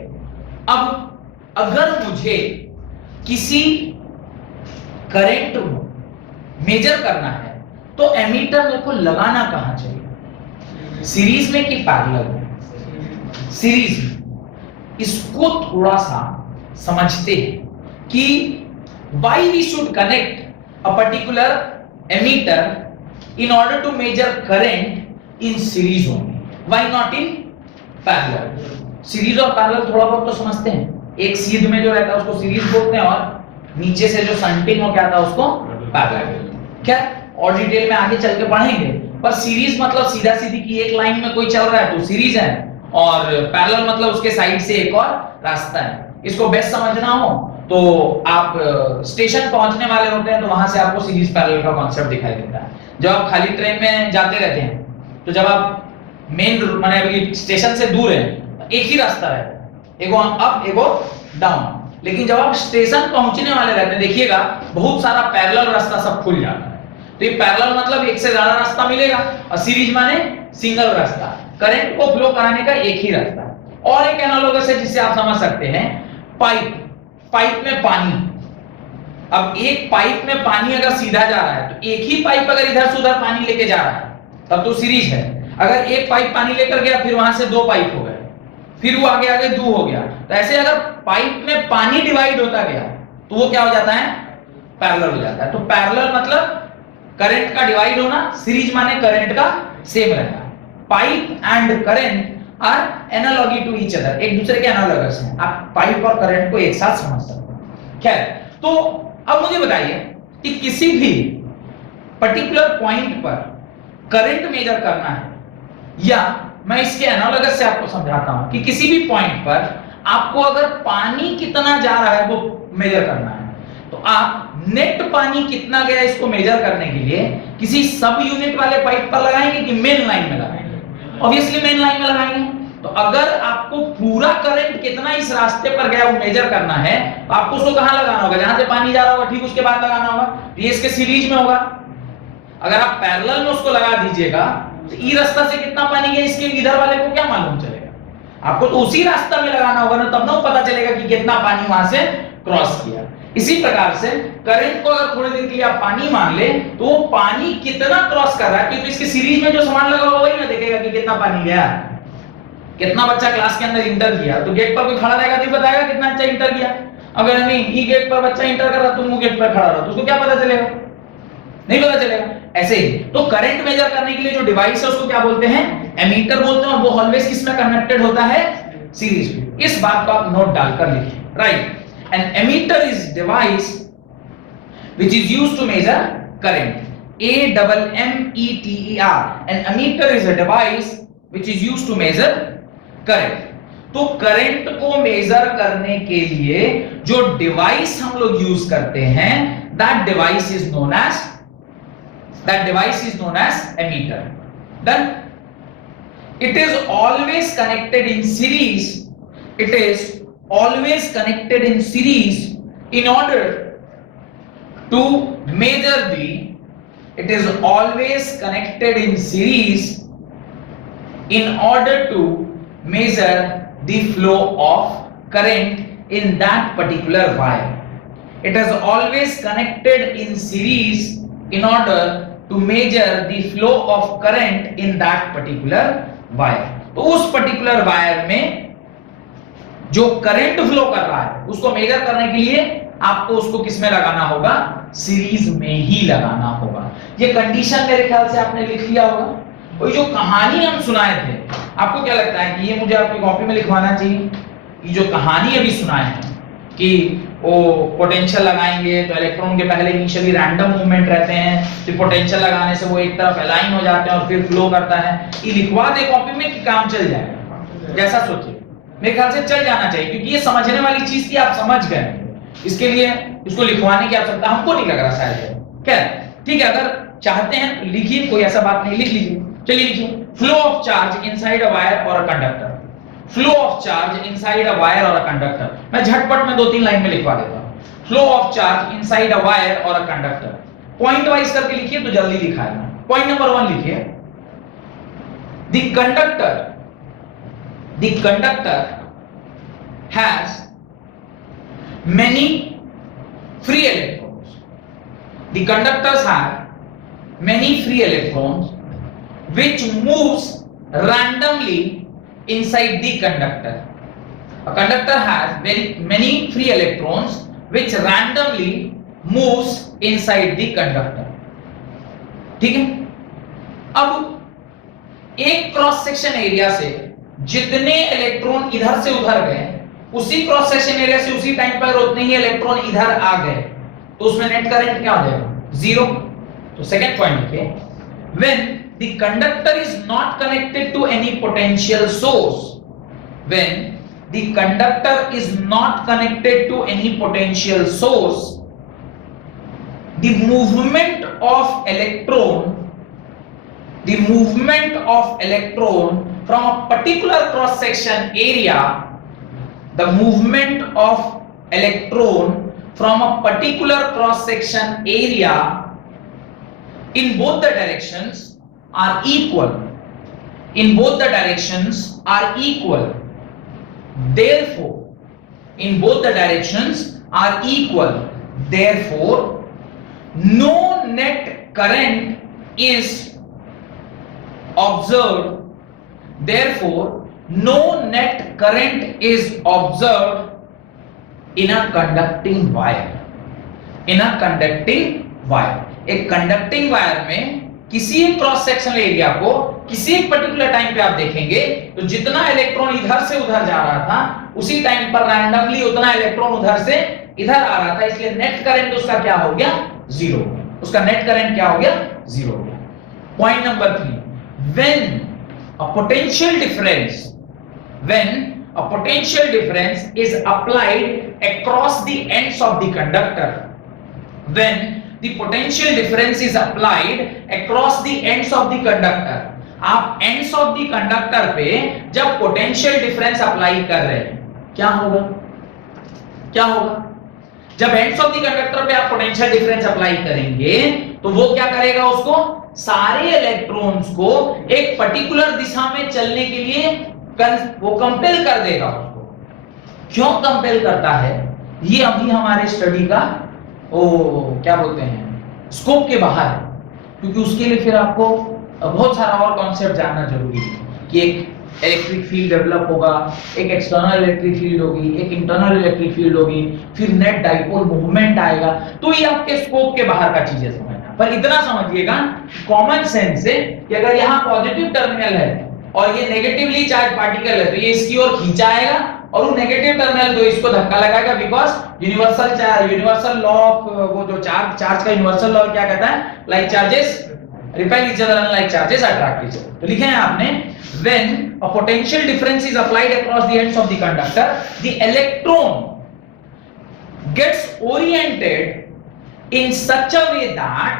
अब अगर मुझे किसी करंट मेजर करना है तो एमीटर मेरे को लगाना कहां चाहिए, सीरीज में कि पैरेलल में? सीरीज में। इसको थोड़ा सा समझते हैं कि why we should connect a particular emitter in order to measure current in series only, why not in parallel? Series और पैरेलल थोड़ा बहुत तो समझते हैं, एक सीध में जो रहता है उसको सीरीज बोलते हैं और नीचे से जो शंटिंग हो क्या था उसको पैरेलल। क्या और डिटेल में आगे चल के पढ़ेंगे, पर सीरीज मतलब सीधा सीधी की एक लाइन में कोई चल रहा है तो सीरीज है, और पैरेलल मतलब उसके साइड से एक और रास्ता है। इसको बेस्ट समझना हो तो आप स्टेशन पहुंचने वाले होते हैं तो वहां से आपको सीरीज पैरेलल का कॉन्सेप्ट दिखाई देता है। जब आप खाली ट्रेन में जाते रहते हैं तो जब आप मेन माने स्टेशन से दूर है एक ही रास्ता रहता है, एगो अप एगो डाउन, लेकिन जब आप स्टेशन पहुंचने वाले रहते हैं देखिएगा बहुत सारा पैरेलल रास्ता सब खुल जाता है। तो ये पैरेलल मतलब एक से ज्यादा रास्ता मिलेगा और सीरीज माने सिंगल रास्ता, करंट को फ्लो कराने का एक ही रास्ता। और एक एनालॉगस है जिससे आप समझ सकते हैं, पाइप में पानी। अब एक पाइप में पानी अगर सीधा जा रहा है तो एक ही पाइप अगर इधर से उधर पानी लेके जा रहा है तब तो सीरीज है। अगर एक पाइप पानी लेकर गया फिर वहां से दो पाइप हो गए, फिर वो आगे आगे दो हो गया, तो ऐसे अगर पाइप में पानी डिवाइड होता गया तो वो क्या हो जाता है, पैरेलल हो जाता है। तो पैरेलल मतलब करंट का डिवाइड होना, सीरीज माने करंट का सेम रहना। Pipe and current are analogy to each other, एक दूसरे के एनालॉगस हैं। आप पाइप और करंट को एक साथ समझ सकते हैं। खैर, तो अब मुझे बताइए कि किसी भी पर्टिकुलर पॉइंट पर करंट मेजर करना है, या मैं इसके एनालॉगस से आपको समझाता हूं कि किसी भी पॉइंट पर आपको अगर पानी कितना जा रहा है वो मेजर करना है, तो आप नेट पानी कितना गया इसको मेजर करने के लिए किसी सब यूनिट वाले पाइप पर लगाएंगे कि मेन लाइन में लगाएंगे? ऑब्वियसली मेन लाइन में लगाएंगे। तो अगर आपको पूरा करंट कितना इस रास्ते पर गया वो मेजर करना है तो आपको उसको कहां लगाना होगा, जहां से पानी जा रहा होगा ठीक उसके बाद लगाना होगा। तो ये इसके सीरीज में होगा। अगर आप पैरेलल में उसको लगा दीजिएगा तो ई रास्ता से कितना पानी गया इसके इधर वाले को क्या मालूम चलेगा? आपको तो उसी रास्ता में लगाना होगा ना, तब ना पता चलेगा कि कितना पानी वहां से क्रॉस किया। इसी प्रकार से करंट को अगर थोड़ी देर के लिए आप पानी मान ले तो वो पानी कितना क्रॉस कर रहा है, क्योंकि इसके सीरीज में जो सामान लगा होगा वही ना देखेगा कि कितना पानी गया। कितना बच्चा क्लास के अंदर इंटर किया तो गेट पर कोई खड़ा रहेगा तो बताएगा कितना अच्छा इंटर किया। अगर नहीं ई गेट पर बच्चा इंटर कर रहा तुम वो गेट पर खड़ा रहो तो उसको क्या पता चलेगा? नहीं पता चलेगा। ऐसे ही तो करंट मेजर करने के लिए जो डिवाइस है उसको क्या बोलते हैं, एमीटर बोलते हैं, और वो ऑलवेज किस में कनेक्टेड होता है, सीरीज में। इस बात को आप नोट डालकर लिखिए, right. An emitter is device which is used to measure current. AMMETER. An emitter is a device which is used to measure current. तो करंट को मेजर करने के लिए जो डिवाइस हम लोग यूज करते हैं that device is known as emitter. Then it is always connected in series. It is always connected in series in order to measure the it is always connected in series in order to measure the flow of current in that particular wire. It is always connected in series in order to measure the flow of current in that particular wire. तो उस particular wire में जो current flow कर रहा है उसको major करने के लिए आपको उसको किसमें लगाना होगा, सीरीज में ही लगाना होगा। ये कंडीशन मेरे ख्याल से आपने लिख लिया होगा। और जो कहानी हम सुनाए थे, आपको क्या लगता है कि ये मुझे आपकी कॉपी में लिखवाना चाहिए? ये जो कहानी अभी सुनाए हैं कि वो पोटेंशियल लगाएंगे तो इलेक्ट्रॉन के पहले इनिशियली रैंडम मूवमेंट रहते हैं, फिर पोटेंशियल लगाने से वो एक तरफ अलाइन हो जाते हैं और फिर फ्लो करता है, ये लिखवा दे कॉपी में कि काम चल जाएगा? जैसा सोचिए, मेरे ख्याल से चल जाना चाहिए, क्योंकि ये समझने वाली चीज थी, आप समझ गए। इसके लिए इसको लिखवाने की आवश्यकता हमको नहीं लग रहा शायद। क्या ठीक है, अगर चाहते हैं तो लिखिए, कोई ऐसा बात नहीं, लिख लीजिए। चलिए लिखिए, flow of charge inside a wire और a conductor. Flow of charge inside a wire और अ कंडक्टर। मैं झटपट में 2-3 लाइन में लिखवा देता हूं। Flow of charge inside a wire और अ कंडक्टर। पॉइंट वाइज करके लिखिए तो जल्दी दिखाएगा। पॉइंट नंबर 1 लिखिए, the conductor has many free electrons. the conductors have many free electrons which moves randomly inside the conductor. A conductor has many free electrons which randomly moves inside the conductor. ठीक है, अब एक cross section area से जितने electron इधर से उधर गए, उसी क्रॉस सेक्शन एरिया से उसी टाइम पर उतने ही इलेक्ट्रॉन इधर आ गए, तो उसमें नेट करंट क्या हो जाएगा? जीरो। तो सेकंड पॉइंट लिखिए, when the conductor is not connected to any potential source, when the conductor is not connected to any potential source, the movement of electron from a particular cross section area, the movement of electron from a particular cross section area in both the directions are equal. In both the directions are equal. Therefore, in both the directions are equal. Therefore, no net current is observed. Therefore, no net current is observed in a conducting wire. In a conducting wire. एक conducting wire में किसी एक cross sectional area को किसी एक particular time पे आप देखेंगे तो जितना इलेक्ट्रॉन इधर से उधर जा रहा था उसी टाइम पर रैंडमली उतना इलेक्ट्रॉन उधर से इधर आ रहा था, इसलिए नेट करंट उसका क्या हो गया? जीरो। उसका नेट करंट क्या हो गया? जीरो हो गया। Point number 3, when a potential difference is applied across the ends of the conductor, when the potential difference is applied across the ends of the conductor, आप ends of the conductor पे जब potential difference apply कर रहे हैं क्या होगा? क्या होगा? जब ends of the conductor पे आप potential difference अप्लाई करेंगे तो वो क्या करेगा? उसको सारे इलेक्ट्रॉन्स को एक पर्टिकुलर दिशा में चलने के लिए वो कंपेल कर देगा उसको। क्यों कंपेल करता है? ये अभी हमारे स्टडी का क्या बोलते हैं स्कोप के बाहर है, क्योंकि उसके लिए फिर आपको बहुत सारा और कॉन्सेप्ट जानना जरूरी है कि एक इलेक्ट्रिक फील्ड डेवलप होगा, एक एक्सटर्नल इलेक्ट्रिक फील्ड होगी, एक इंटरनल इलेक्ट्रिक फील्ड होगी, फिर नेट डाइपोल मूवमेंट आएगा, तो ये आपके स्कोप के बाहर का चीजें समझना। पर इतना समझिएगा कॉमन सेंस से कि अगर यहाँ पॉजिटिव टर्मिनल है और ये नेगेटिवली चार्ज पार्टिकल है तो ये इसकी ओर खींचाएगा और वो नेगेटिव टर्मिनल तो इसको धक्का लगाएगा, बिकॉज यूनिवर्सल लॉ ऑफ वो जो चार्ज का यूनिवर्सल लॉ क्या कहता है? Like charges repel each other, unlike charges attract each other. तो लिखे हैं आपने, when a potential difference is applied across the ends of the conductor, the electron gets oriented in such a way that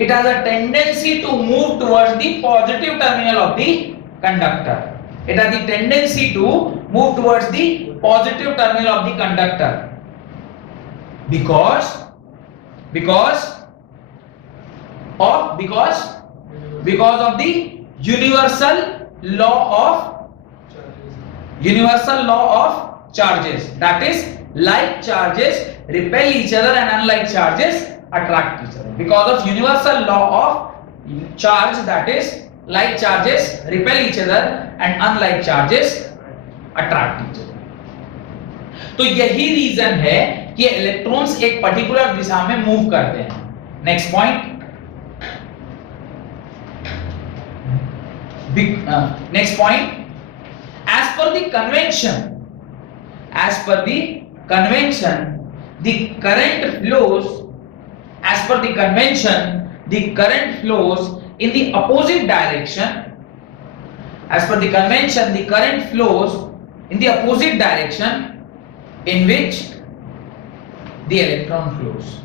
it has a tendency to move towards the positive terminal of the conductor. It has the tendency to move towards the positive terminal of the conductor because of the universal law of charges, that is, like charges repel each other and unlike charges attract each other. Because of universal law of charge, that is, like charges repel each other and unlike charges attract each other. तो यही reason है कि electrons एक particular दिशा में move करते हैं। Next point, next point, as per the convention, the current flows in the opposite direction. As per the convention, the current flows in the opposite direction in which the electron flows.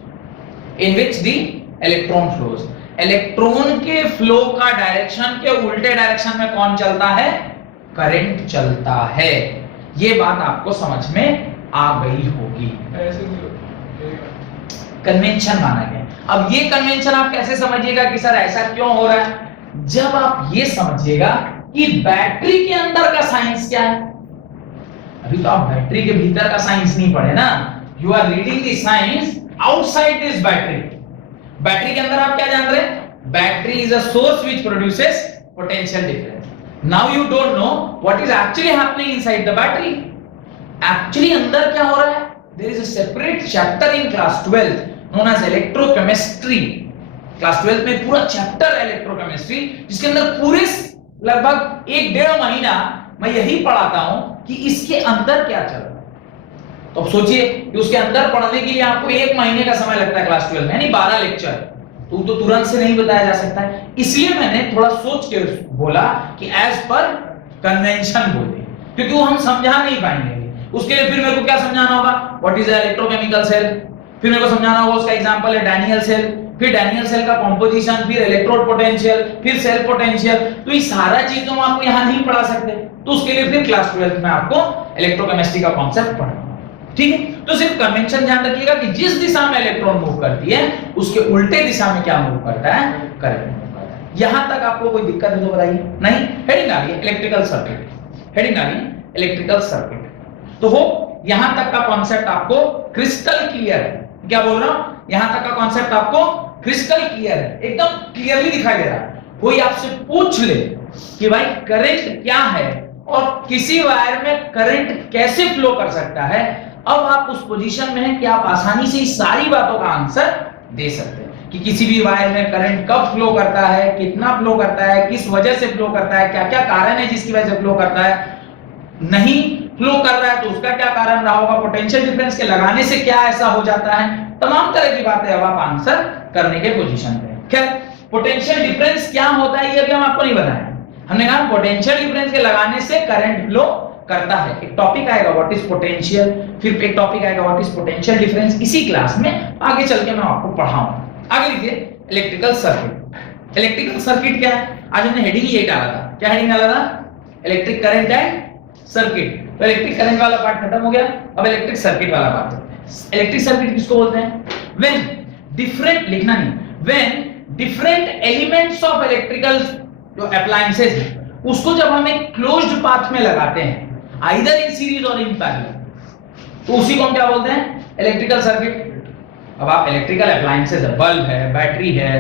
Electron के flow का direction के उल्टे direction में कौन चलता है? Current चलता है। ये बात आपको समझ में आ गई होगी। कन्वेंशन माना गया। अब ये कन्वेंशन आप कैसे समझिएगा कि सर ऐसा क्यों हो रहा है? जब आप ये समझिएगा कि बैटरी के अंदर का साइंस क्या है। अभी तो आप बैटरी के भीतर का साइंस नहीं पढ़े ना, you are reading the science outside this battery. Battery के अंदर आप क्या जान रहे हैं? Battery is a source which produces potential difference. Now you don't know what is actually happening inside the battery. Actually अंदर क्या हो रहा है? There is a separate chapter in class 12 known as electrochemistry. Class 12 में पूरा chapter है electrochemistry, जिसके अंदर पूरे लगभग 1-1.5 महीना मैं यही पढ़ाता हूं कि इसके अंदर क्या चल रहा है। तो अब सोचिए कि उसके अंदर पढ़ने के लिए आपको 1 महीने का समय लगता है क्लास 12 में, यानी 12 लेक्चर, तो तुरंत से नहीं बताया जा सकता है। इसलिए मैंने थोड़ा सोच के बोला कि एज पर कन्वेंशन बोल दिया, क्योंकि वो हम समझा नहीं पाएंगे। उसके लिए फिर मेरे को क्या समझाना होगा? व्हाट इज इलेक्ट्रोकेमिकल सेल, फिर मेरे को समझाना होगा उसका एग्जांपल है डैनियल सेल, फिर डैनियल सेल का कंपोजिशन, फिर इलेक्ट्रोड पोटेंशियल, फिर सेल पोटेंशियल। तो ये सारा चीज तो हम आपको यहां नहीं पढ़ा सकते, तो उसके लिए फिर क्लास 12 में आपको इलेक्ट्रोकेमिस्ट्री का कांसेप्ट पढ़ना होगा। ठीक है, तो सिर्फ कन्वेंशन ध्यान रखिएगा कि जिस दिशा में इलेक्ट्रॉन मूव करती है उसके उल्टे दिशा में क्या मूव करता है? करंट मूव करता है। यहां तक आपको कोई दिक्कत है तो बताइए। नहीं? हेडिंग आ रही है इलेक्ट्रिकल सर्किट, हेडिंग आ रही है इलेक्ट्रिकल सर्किट। तो हो यहां तक का कॉन्सेप्ट आपको क्रिस्टल क्लियर है। क्या बोल रहा हूं? यहां तक का कॉन्सेप्ट आपको क्रिस्टल क्लियर है, एकदम क्लियरली दिखाई दे रहा है। कोई आपसे पूछ ले कि भाई करंट क्या है और किसी वायर में करंट कैसे फ्लो कर सकता है, अब आप उस पोजीशन में हैं कि आप आसानी से इस सारी बातों का आंसर दे सकते हैं कि किसी भी वायर में करंट कब फ्लो करता है, कितना फ्लो करता है, किस वजह से फ्लो करता है, क्या क्या कारण है जिसकी वजह से फ्लो करता है, नहीं फ्लो कर रहा है तो उसका क्या कारण रहा होगा, पोटेंशियल डिफरेंस के लगाने से क्या ऐसा हो जाता है, तमाम तरह की बातें अब आप आंसर करने के पोजीशन पे हैं। खैर, पोटेंशियल डिफरेंस क्या होता है ये अभी हम आपको नहीं बताएं। हमने कहा पोटेंशियल डिफरेंस के लगाने से करंट फ्लो करता है। एक टॉपिक आएगा व्हाट इज पोटेंशियल, फिर एक टॉपिक आएगा व्हाट इज पोटेंशियल डिफरेंस, इसी क्लास में आगे चल के मैं आपको पढ़ाऊंगा। आगे लिखिए इलेक्ट्रिकल सर्किट। इलेक्ट्रिकल सर्किट क्या है? आज हमने हेडिंग यही डाला था। क्या हेडिंग डाला था? Electric current and circuit. तो इलेक्ट्रिक करंट वाला पार्ट खत्म हो गया, अब इलेक्ट्रिक सर्किट वाला पार्ट है। इलेक्ट्रिक सर्किट किसको बोलते हैं? व्हेन डिफरेंट, लिखना नहीं, when different elements of electrical जो अप्लायंसेस है उसको जब हम एक क्लोज्ड पाथ में लगाते हैं आइदर इन सीरीज और इन पैरेलल, तो उसी को हम क्या बोलते हैं? Electrical circuit. अब आप इलेक्ट्रिकल अप्लायंसेस है, बल्ब है, बैटरी है,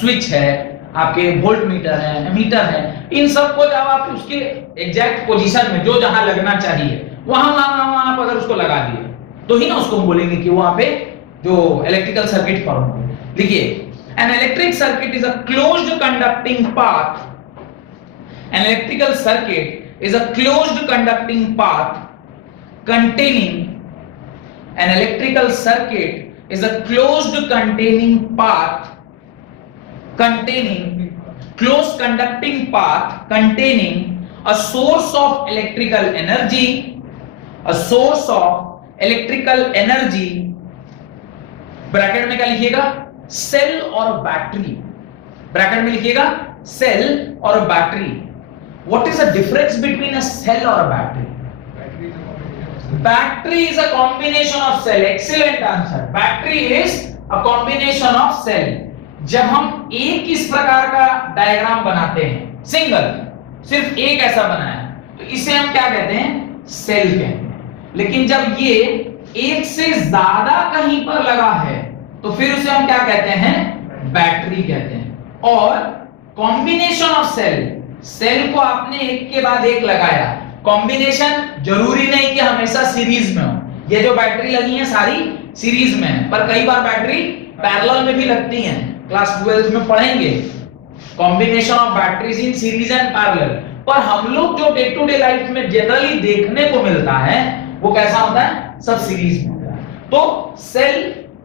स्विच है, आपके वोल्ट मीटर है, एमीटर है, इन सबको जब आप उसके एग्जैक्ट पोजीशन में जो जहां लगना चाहिए वहां पर अगर उसको लगा दिए तो ही ना उसको हम बोलेंगे कि वहां पे जो इलेक्ट्रिकल सर्किट फॉर्म हो। देखिए, an electric circuit is a closed conducting path, an electrical circuit is a closed conducting path containing, an electrical circuit is a closed containing path containing closed conducting path containing a source of electrical energy, a source of electrical energy, bracket में क्या लिखिएगा? Cell और battery. Bracket में लिखिएगा cell और battery. What is the difference between a cell और a battery? Battery is a combination of cell. Excellent answer. Battery is a combination of cell. जब हम एक इस प्रकार का डायग्राम बनाते हैं, सिंगल, सिर्फ एक ऐसा बनाया, तो इसे हम क्या कहते हैं? सेल कहते हैं। लेकिन जब ये एक से ज्यादा कहीं पर लगा है तो फिर उसे हम क्या कहते हैं? बैटरी कहते हैं। और कॉम्बिनेशन ऑफ सेल, सेल को आपने एक के बाद एक लगाया, कॉम्बिनेशन जरूरी नहीं कि हमेशा सीरीज में हो। ये जो बैटरी लगी है सारी सीरीज में है, पर कई बार बैटरी पैरेलल में भी लगती हैं। क्लास 12 में पढ़ेंगे combination of batteries in series and parallel. पर हम लोग जो डे टू डे लाइफ में जनरली देखने को मिलता है वो कैसा होता है? सब सीरीज में होता है। तो cell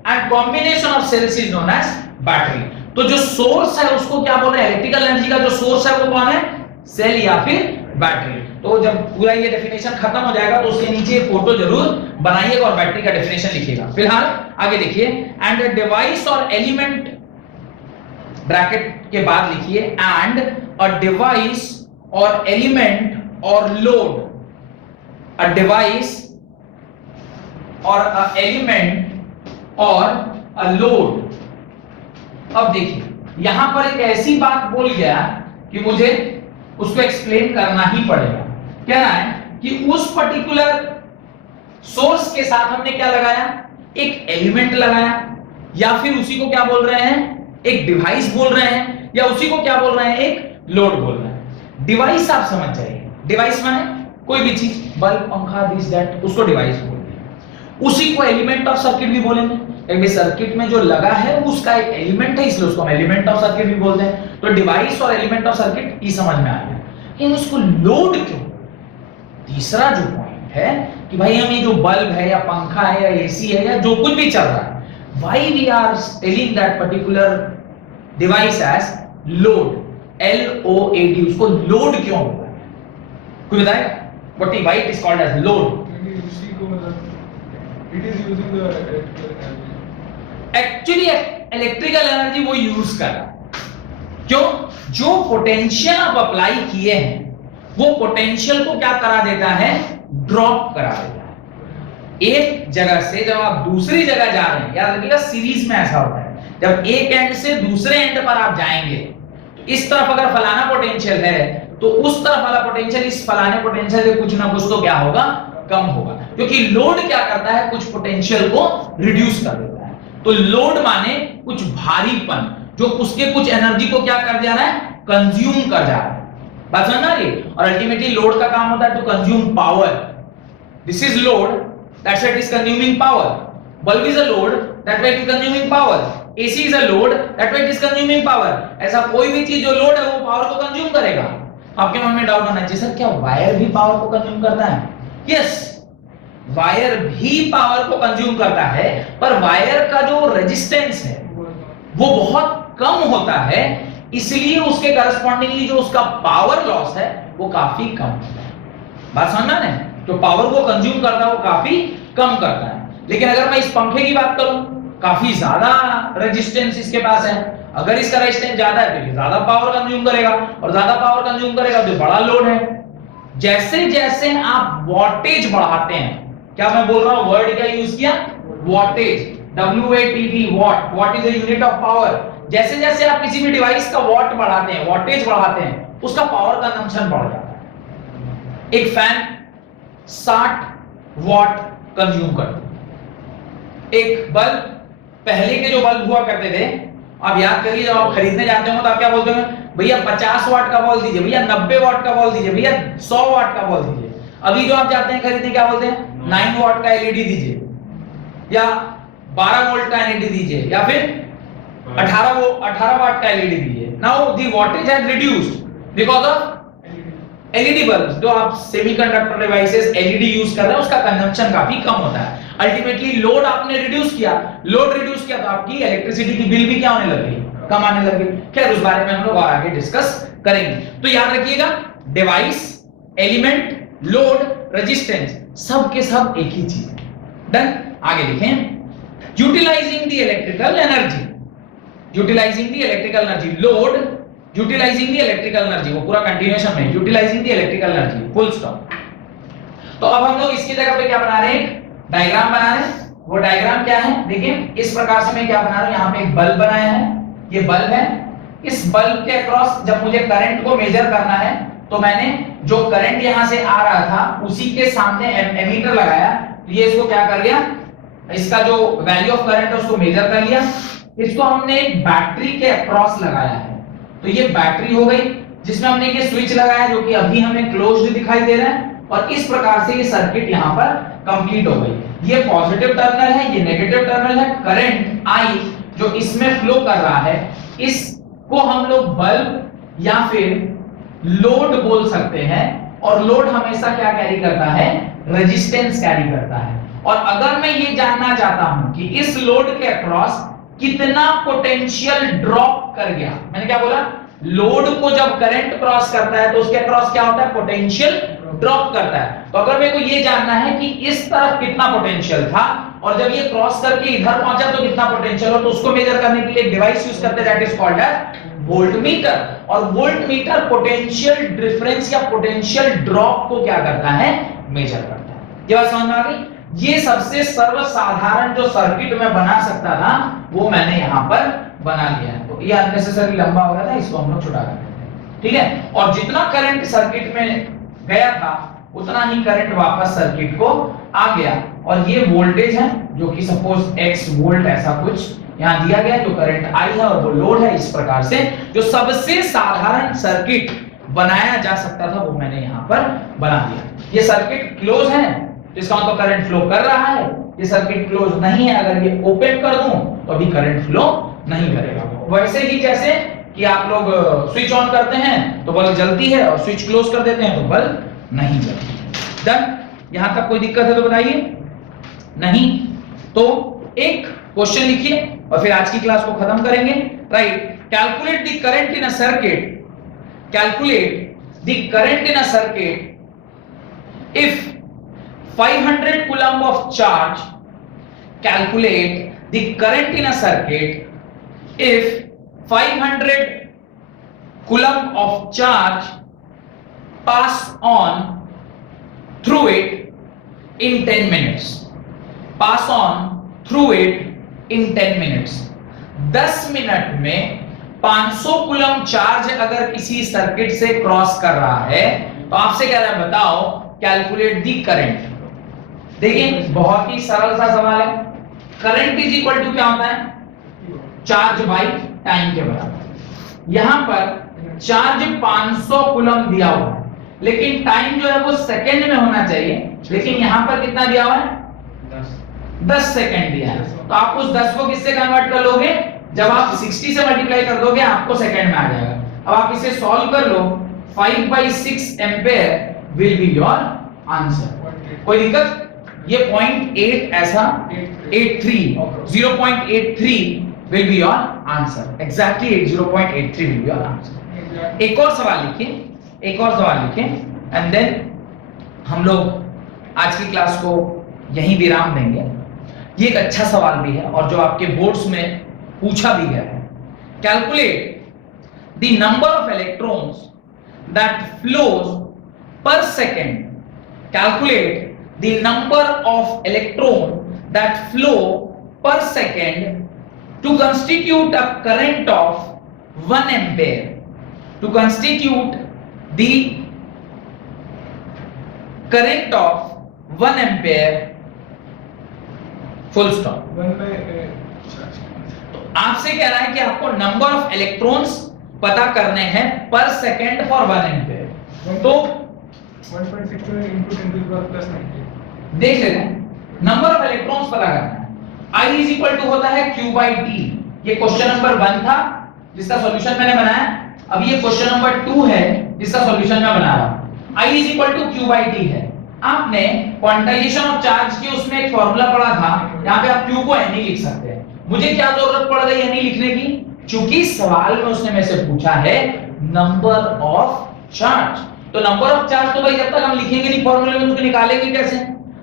and combination of cells is known as battery. तो जो सोर्स है उसको क्या बोल रहे हैं? इलेक्ट्रिकल एनर्जी का जो सोर्स है वो कौन है? सेल या फिर बैटरी। तो जब पूरा ये डेफिनेशन खत्म हो जाएगा तो उसके नीचे फोटो जरूर बनाइएगा और बैटरी का डेफिनेशन लिखिएगा। फिलहाल आगे देखिए, एंड अ डिवाइस और एलिमेंट, ब्रैकेट के बाद लिखिए एंड अ डिवाइस और एलिमेंट और लोड, अ डिवाइस और अ एलिमेंट और अ लोड। अब देखिए यहां पर एक ऐसी बात बोल गया कि मुझे उसको एक्सप्लेन करना ही पड़ेगा। कहना है कि उस पर्टिकुलर सोर्स के साथ हमने क्या लगाया, एक एलिमेंट लगाया, या फिर उसी को क्या बोल रहे हैं, एक डिवाइस बोल रहे हैं, या उसी को क्या बोल रहे हैं, एक लोड बोल रहे हैं। डिवाइस आप समझ जाइए, डिवाइस माने कोई भी चीज, बल्ब, पंखा, दिस दैट, उसको डिवाइस बोलते हैं। उसी को एलिमेंट ऑफ सर्किट भी बोलेंगे, क्योंकि सर्किट में जो लगा है उसका एक एलिमेंट है, इसलिए उसको हम एलिमेंट ऑफ सर्किट भी बोलते हैं। तो डिवाइस और एलिमेंट ऑफ सर्किट ही समझ में आ गया। लेकिन उसको लोड क्यों? तीसरा जो पॉइंट है कि भाई हम ये जो बल्ब है या पंखा है या एसी है या जो कुछ भी चल रहा है, why we are telling that particular device as load, LOAD, उसको लोड क्यों बोलते हैं? कोई बताएगा? why it is called as load? उसी को मतलब it is using the electrical energy. Actually electrical energy वो यूज कर रहा है। क्यों? जो पोटेंशियल आप अप्लाई किए हैं वो पोटेंशियल को क्या करा देता है, ड्रॉप करा देता है। एक जगह से जब आप दूसरी जगह जा रहे हैं, याद रखिएगा सीरीज में ऐसा होता है, जब एक एंड से दूसरे एंड पर आप जाएंगे तो इस तरफ अगर फलाना पोटेंशियल है तो उस तरफ वाला पोटेंशियल इस फलाने पोटेंशियल से कुछ ना कुछ तो क्या होगा, कम होगा, क्योंकि लोड क्या करता है, कुछ पोटेंशियल को रिड्यूस कर देता है। तो लोड माने कुछ भारीपन जो उसके कुछ एनर्जी को क्या कर जा रहा है, कंज्यूम कर जा रहा है। बात समझ आ रही है? और अल्टीमेटली लोड का काम होता है to consume power. This is load, that's why it is consuming power. Bulb is a load, that why it is consuming power. AC is a load, that why it is consuming power. ऐसा कोई भी चीज जो load है वो power को consume करेगा। आपके मन में डाउट होना चाहिए, सर क्या वायर भी पावर को कंज्यूम करता है? यस, वायर भी पावर को कंज्यूम करता है, पर वायर का जो रेजिस्टेंस है वो बहुत कम होता है, इसलिए उसके करस्पॉन्डिंगली जो उसका पावर लॉस है वो काफी कम होता है। बात समझना है? जो पावर को कंज्यूम करता है वो काफी कम करता है। लेकिन अगर मैं इस पंखे की बात करूं, काफी ज्यादा रेजिस्टेंस इसके पास है, अगर इसका रेजिस्टेंस ज्यादा है तो ये ज्यादा पावर कंज्यूम करेगा, और ज्यादा पावर कंज्यूम करेगा तो बड़ा लोड है। जैसे जैसे आप वॉटेज बढ़ाते हैं, क्या मैं बोल रहा हूं, वर्ड क्या यूज किया, wattage, WATT, what, what is the unit of power. जैसे जैसे आप किसी भी डिवाइस का वॉट बढ़ाते हैं, वॉटेज बढ़ाते हैं, उसका पावर कंजम्पशन बढ़ जाता है। एक फैन 60 वॉट कंज्यूम करता है। एक बल्ब, पहले के जो बल्ब हुआ करते थे, आप याद करिए जब आप खरीदने जाते हो तो आप क्या बोलते हैं, भैया 50 वाट का बल्ब दीजिए, भैया 90 वाट का बल्ब दीजिए, भैया 100 वाट का बल्ब दीजिए। अभी जो आप जाते हैं खरीदने क्या बोलते हैं, 9 वाट का एलईडी दीजिए, या 12 वोल्ट का एलईडी दीजिए, या फिर 18 वाट का एलईडी दीजिए। Now the voltage has reduced because of LED bulbs. जो आप सेमीकंडक्टर डिवाइसेस एलईडी यूज कर रहे हैं उसका कंजम्पशन काफी कम होता है। अल्टीमेटली लोड आपने रिड्यूस किया, लोड रिड्यूस किया तो आपकी इलेक्ट्रिसिटी की बिल भी क्या होने लगी, कम आने लगी। खैर उस बारे में हम लोग और आगे डिस्कस करेंगे। तो याद रखिएगा, डिवाइस, एलिमेंट, लोड, रेजिस्टेंस, सब के सब एक ही चीज है। डन। आगे देखें, utilizing the electrical energy, utilizing the electrical energy, load utilizing the electrical energy, वो पूरा कंटिन्यूएशन में utilizing the electrical energy, full stop. तो अब हम लोग इसकी जगह पे क्या बना रहे हैं, डायग्राम बना रहे हैं। वो डायग्राम क्या है, देखिए इस प्रकार से मैं क्या बना रहा हूं, यहाँ पे एक बल्ब बनाया है, ये बल्ब है। इस बल्ब के अक्रॉस जब मुझे करंट को मेजर करना है तो मैंने जो करंट यहां से आ रहा था उसी के सामने एमीटर लगाया, ये इसको क्या कर लिया, इसका जो वैल्यू ऑफ करंट है उसको मेजर कर लिया। इसको हमने एक बैटरी के अक्रॉस लगाया है, तो ये बैटरी हो गई जिसमें हमने ये स्विच लगाया जो कि अभी हमें क्लोज्ड दिखाई दे रहा है, और इस प्रकार से ये सर्किट यहां पर कंप्लीट हो गई। ये पॉजिटिव टर्मिनल है, ये नेगेटिव टर्मिनल है। करंट आई जो इसमें फ्लो कर रहा है, इसको हम लोग बल्ब या फिर लोड बोल सकते हैं, और लोड हमेशा क्या कैरी करता है, रेजिस्टेंस कैरी करता है। और अगर मैं ये जानना चाहता हूं कि इस लोड के अक्रॉस कितना पोटेंशियल ड्रॉप कर गया, मैंने क्या बोला, लोड को जब करंट क्रॉस करता है तो उसके अक्रॉस क्या होता है, पोटेंशियल ड्रॉप करता है। तो अगर मेरे को ये जानना है कि इस तरफ कितना पोटेंशियल था और जब ये क्रॉस करके इधर पहुंचा तो कितना पोटेंशियल हो, तो उसको मेजर करने के लिए एक डिवाइस यूज करते हैं, that is called as voltmeter. और वोल्टमीटर पोटेंशियल डिफरेंस या पोटेंशियल ड्रॉप को क्या करता है, मेजर करता है। ये बात समझ में आ गई। ये सबसे सर्वसाधारण जो सर्किट मैं बना सकता था वो मैंने यहां पर बना लिया है। तो ये अननेसेसरी लंबा हो रहा था, इसको हम लोग छुटा कर देते हैं। ठीक है, और जितना करंट सर्किट में गया था उतना ही करंट वापस सर्किट को आ गया, और ये वोल्टेज है जो कि सपोज x वोल्ट ऐसा कुछ यहां दिया गया, जो करंट आई है और वो लोड है। इस प्रकार से जो सबसे साधारण सर्किट बनाया जा सकता था वो मैंने यहां पर बना दिया। ये सर्किट क्लोज है, इसका मतलब करंट फ्लो कर रहा है। ये सर्किट क्लोज नहीं है, अगर ये ओपन कर दूं तो अभी करंट फ्लो नहीं करेगा। वैसे ही जैसे कि आप लोग स्विच ऑन करते हैं तो बल्ब जलती है, और स्विच क्लोज कर देते हैं तो बल्ब नहीं जलती। डन? यहां तक कोई दिक्कत है तो बताइए। नहीं तो एक क्वेश्चन लिखिए और फिर आज की क्लास को खत्म करेंगे। Right, calculate the current in a circuit, calculate the current in a circuit if 500 coulomb of charge, calculate the current in a circuit if 500 coulomb of charge pass on through it in 10 minutes. Pass on through it in 10 minutes. 10 minute में 500 coulomb charge अगर किसी circuit से cross कर रहा है तो आपसे कह रहा है बताओ कैलकुलेट दी करंट। देखिए बहुत ही सरल सा सवाल है। करंट इज इक्वल टू क्या होता है? चार्ज बाई टाइम के बराबर। यहां पर चार्ज 500 कूलम दिया हुआ है, लेकिन टाइम जो है वो सेकंड में होना चाहिए, लेकिन यहां पर कितना दिया हुआ है? 10 सेकंड दिया है। तो आप उस 10 को किससे कन्वर्ट कर लोगे? जब आप 60 से मल्टीप्लाई कर दोगे आपको सेकंड में आ जाएगा। अब आप इसे सॉल्व कर लो, 5/6 ampere will be your answer. कोई दिक्कत? ये 0.8 ऐसा 83 0.83 will be your answer. Exactly 0.83 will be your answer. एक और सवाल लिखिए एंड देन हम लोग आज की क्लास को यहीं विराम देंगे। ये एक अच्छा सवाल भी है और जो आपके बोर्ड्स में पूछा भी गया है। Calculate the number of electrons that flows per second. Calculate the number of electron that flow per second to constitute a current of 1 ampere. To constitute the current of 1 ampere, full stop. तो आपसे कह रहा है कि आपको number of electrons पता करने हैं पर सेकेंड फॉर 1 एम्पेयर। तो 1.6 into 10 to the power plus 90। देख लेते हैं, नंबर ऑफ इलेक्ट्रॉन्स पता करना है। I इज इक्वल टू होता है Q बाई T। ये क्वेश्चन नंबर 1 था जिसका सॉल्यूशन मैंने बनाया। अब ये क्वेश्चन नंबर 2 है जिसका सॉल्यूशन मैं बना रहा हूं। I is equal to Q by T है। आपने क्वांटाइजेशन ऑफ चार्ज के उसमें एक फॉर्मूला पढ़ा था, यहाँ पे आप Q को N ही लिख सकते हैं। मुझे क्या जरूरत पड़ गई N ही लिखने की? क्योंकि सवाल में उसने मेरे से पूछा है नंबर ऑफ चार्ज। तो नंबर ऑफ चार्ज तो भाई जब तक हम लिखेंगे नहीं फॉर्मूले में तो निकालेंगे कैसे?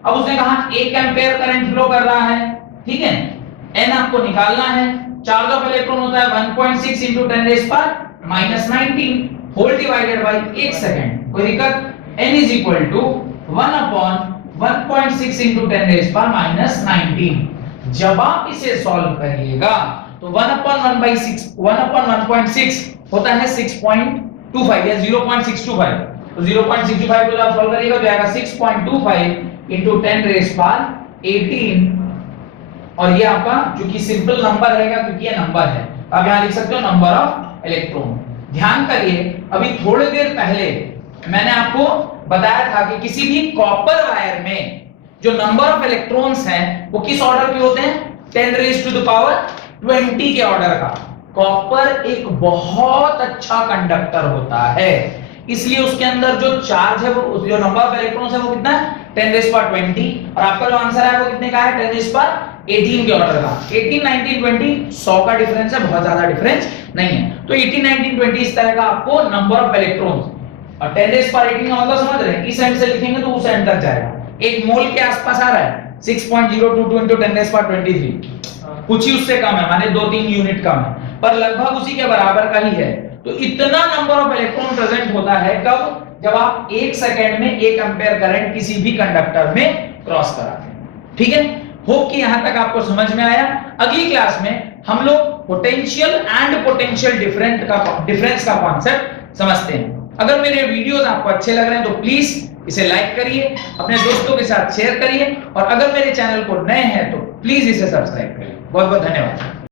अब उसने कहा 1 एम्पेयर करंट फ्लो कर रहा है, ठीक है, n आपको निकालना है। चार्ज ऑफ इलेक्ट्रॉन होता है 1.6 into 10 raised power minus 19 whole divided by 1 second. कोई दिक्कत? n is equal to 1 upon 1.6 into 10 raised power minus 19। जब आप इसे सॉल्व करिएगा तो 1 upon 1.6 होता है 6.25 या 0.625। तो 0.625 को आप सॉल्व करिएगा तो आएगा 6.25 into 10 raised power 18। और ये आपका जो कि सिंपल नंबर रहेगा क्योंकि ये नंबर है, आप यहां लिख सकते हो नंबर ऑफ इलेक्ट्रॉन। ध्यान करिए, अभी थोड़ी देर पहले मैंने आपको बताया था कि किसी भी कॉपर वायर में जो नंबर ऑफ इलेक्ट्रॉन्स हैं वो किस ऑर्डर के होते हैं? 10 raised to the power 20 के ऑर्डर का। कॉपर एक बहुत अच्छा कंडक्टर होता है, इसलिए उसके अंदर जो चार्ज है वो जो नंबर ऑफ इलेक्ट्रॉन्स है वो कितना है? 10 raised power 20। और आपका जो आंसर है वो कितने का है? 10 raised power 18 के ऑर्डर का। 18 19 20 100 का डिफरेंस है, बहुत ज्यादा डिफरेंस नहीं है। तो 18 19 20 इस तरह का आपको नंबर ऑफ इलेक्ट्रॉन्स, और 10 raised power 18 का मतलब समझ रहे हैं? इस एंड से लिखेंगे तो उस एंड तक जाएगा। एक मोल के आसपास आ रहा है 6.022 into 10 raised power 23। कुछ ही उससे कम है, माने 2-3 यूनिट कम है, पर लगभग उसी के बराबर का ही है। तो इतना नंबर ऑफ इलेक्ट्रॉन प्रेजेंट होता है कब? जब आप 1 सेकंड में 1 एम्पेयर करंट किसी भी कंडक्टर में क्रॉस कराते हैं। ठीक है, होप कि यहां तक आपको समझ में आया। अगली क्लास में हम लोग पोटेंशियल एंड पोटेंशियल डिफरेंस का कॉन्सेप्ट समझते हैं। अगर मेरे वीडियोस आपको अच्छे लग रहे हैं तो प्लीज इसे लाइक करिए, अपने दोस्तों के साथ शेयर करिए, और अगर मेरे चैनल को नए हैं तो प्लीज इसे सब्सक्राइब करिए। बहुत बहुत धन्यवाद।